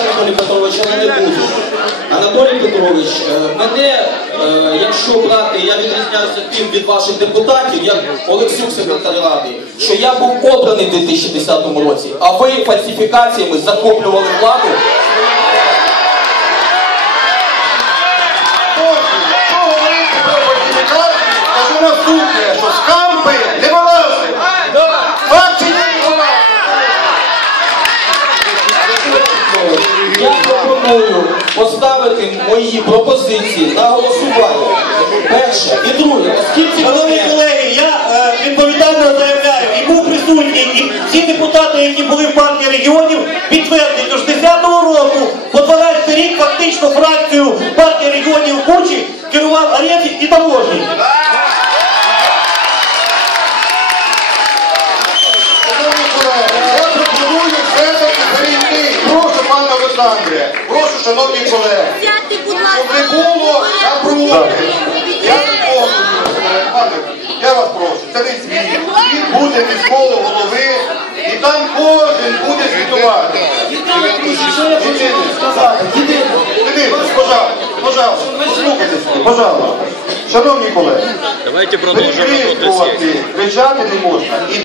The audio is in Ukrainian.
Анатолій Петрович, але не буду. Анатолій Петрович, е, мене, е, якщо брати, я відрізняюся тим від ваших депутатів, як Олексюк секретар ради, що я був обраний у 2010 році, а ви фальсифікаціями захоплювали владу. Я пропоную поставити мої пропозиції на голосування. Перше. І друге, оскільки Шановні колеги, я е, відповідально заявляю, і був присутній, і всі депутати, які були в партії регіонів, підтвердять, що з 10-го року по 12 рік фактично фракцію партії регіонів в Бучі керував Арефік і Таможник. Прошу, шановні колеги, щоб не було напроти. Я такого пане, я вас прошу, це не звіт. Звіт буде міського голови, і там кожен буде звітувати. Пожалуйста, пожалуйста, слухайте, пожалуйста. Шановні колеги, Давайте продолжим работать кричати не можна.